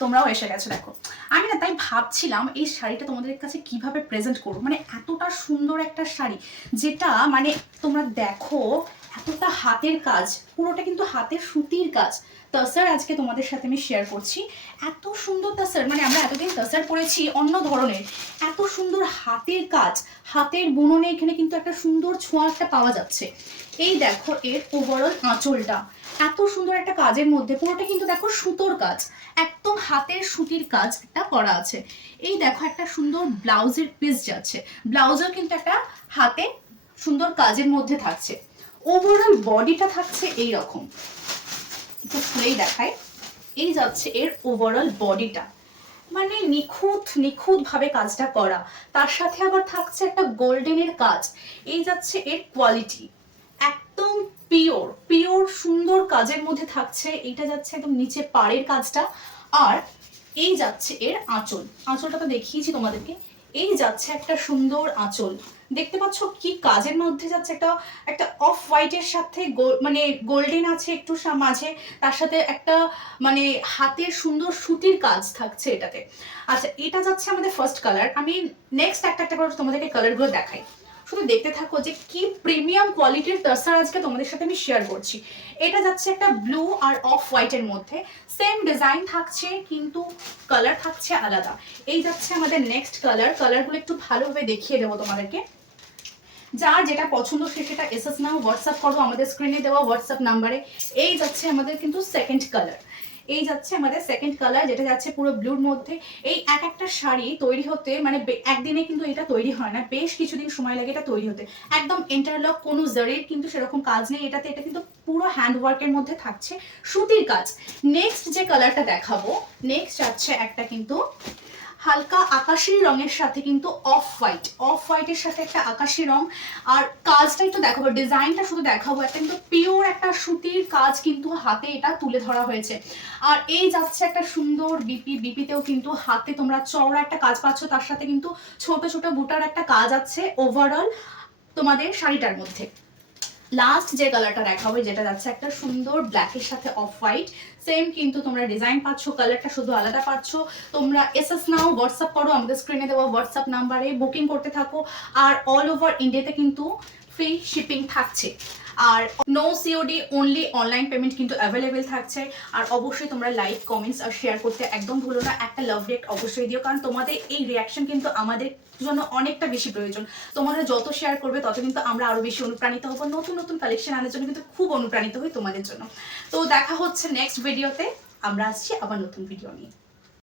তোমরাও এসে গেছো। দেখো আমি না তাই ভাবছিলাম এই শাড়িটা তোমাদের কাছে কিভাবে প্রেজেন্ট করবো, মানে এতটা সুন্দর একটা শাড়ি যেটা মানে তোমরা দেখো এতটা হাতের কাজ, পুরোটা কিন্তু হাতের সুতির কাজ। তাসার আজকে তোমাদের সাথে আমি শেয়ার করছি। এত সুন্দর তাসার, মানে আমরা এতদিন তাসার পরেছি অন্য ধরনের, এত সুন্দর হাতের কাজ, হাতের বুননে এখানে কিন্তু একটা সুন্দর ছোঁয়া একটা পাওয়া যাচ্ছে। এই দেখো এর ওভারঅল আঁচলটা এত সুন্দর একটা কাজের মধ্যে, পুরোটা কিন্তু দেখো সুতোর কাজ, একদম হাতের সুতির কাজ একটা করা আছে। এই দেখো একটা সুন্দর ব্লাউজের পিস যাচ্ছে, ব্লাউজও কিন্তু একটা হাতে সুন্দর কাজের মধ্যে থাকছে। ওভারঅল বডিটা থাকছে এই রকম, একটু খুলেই দেখায়। এই যাচ্ছে এর ওভারঅল বডিটা, মানে নিখুঁত নিখুঁত ভাবে কাজটা করা, তার সাথে আবার থাকছে একটা গোল্ডেনের কাজ। এই যাচ্ছে এর কোয়ালিটি, একদম পিওর পিওর সুন্দর কাজের মধ্যে থাকছে। এটা যাচ্ছে একদম নিচে পাড়ের কাজটা, আর এই যাচ্ছে এর আঁচল, আঁচলটা তো দেখিয়েছি তোমাদেরকে। এই যাচ্ছে একটা সুন্দর আঁচল, দেখতে পাচ্ছ কি কাজের মধ্যে যাচ্ছে, একটা একটা অফ হোয়াইটের সাথে মানে গোল্ডেন আছে একটু মাঝে, তার সাথে একটা মানে হাতের সুন্দর সুতির কাজ থাকছে এটাতে। আচ্ছা এটা যাচ্ছে আমাদের ফার্স্ট কালার। আমি নেক্সট একটা একটা করে তোমাদেরকে কালারগুলো দেখাই, শুধু দেখতে থাকো যে কি প্রিমিয়াম কোয়ালিটির তাসার আজকে তোমাদের সাথে আমি শেয়ার করছি। এটা যাচ্ছে একটা ব্লু আর অফ হোয়াইটের মধ্যে, সেম ডিজাইন থাকছে কিন্তু কালার থাকছে আলাদা। এই যাচ্ছে আমাদের নেক্সট কালার, কালারগুলো একটু ভালোভাবে দেখিয়ে দেবো তোমাদেরকে। যার যেটা পছন্দ সে সেটা এসএস নাও, হোয়াটসঅ্যাপ করো আমাদের স্ক্রিনে দেওয়া হোয়াটসঅ্যাপ নাম্বারে। এই যাচ্ছে আমাদের কিন্তু সেকেন্ড কালার, এই যাচ্ছে আমাদের সেকেন্ড কালার, যেটা যাচ্ছে পুরো ব্লুর মধ্যে। এই এক একটা শাড়ি তৈরি হতে মানে একদিনে কিন্তু এটা তৈরি হয় না, বেশ কিছুদিন সময় লাগে এটা তৈরি হতে। একদম ইন্টারলক, কোনো জারির কিন্তু সেরকম কাজ নেই এটাতে, এটা কিন্তু পুরো হ্যান্ড ওয়ার্কের মধ্যে থাকছে সুতির কাজ। নেক্সট যে কালারটা দেখাবো, নেক্সট যাচ্ছে একটা কিন্তু হালকা আকাশি রঙের সাথে কিন্তু অফ হোয়াইট, অফ হোয়াইটের সাথে একটা আকাশি রং। আর কাজটা একটু দেখাবো, ডিজাইনটা শুধু দেখাবো, একটা কিন্তু পিওর একটা সুতির কাজ কিন্তু হাতে এটা তুলে ধরা হয়েছে। আর এই যাচ্ছে একটা সুন্দর বিপি, বিপিতেও কিন্তু হাতে তোমরা চওড়া একটা কাজ পাচ্ছ, তার সাথে কিন্তু ছোট ছোট বুটার একটা কাজ আছে ওভারঅল তোমাদের শাড়িটার মধ্যে। লাস্ট যে কালারটা দেখাবো, যেটা যাচ্ছে একটা সুন্দর ব্ল্যাকের সাথে অফ হোয়াইট, সেম কিন্তু তোমরা ডিজাইন পাচ্ছ, কালারটা শুধু আলাদা পাচ্ছ। তোমরা এসএস নাও, হোয়াটসঅ্যাপ করো আমাদের স্ক্রিনে দেওয়া হোয়াটসঅ্যাপ নাম্বারে, বুকিং করতে থাকো। আর অল ওভার ইন্ডিয়াতে কিন্তু ফ্রি শিপিং থাকছে, আর no COD, only online payment কিন্তু অ্যাভেলেবেল থাকছে। আর অবশ্যই তোমরা লাইক, কমেন্টস আর শেয়ার করতে একদম ভুলো না। একটা লাভ রিয়েক্ট অবশ্যই দিও, কারণ তোমাদের এই রিয়াকশন কিন্তু আমাদের জন্য অনেকটা বেশি প্রয়োজন। তোমরা যত শেয়ার করবে তত কিন্তু আমরা আরো বেশি অনুপ্রাণিত হবো, নতুন নতুন কালেকশন আনার জন্য কিন্তু খুব অনুপ্রাণিত হই তোমাদের জন্য। তো দেখা হচ্ছে নেক্সট ভিডিওতে, আমরা আসছি আবার নতুন ভিডিও নিয়ে।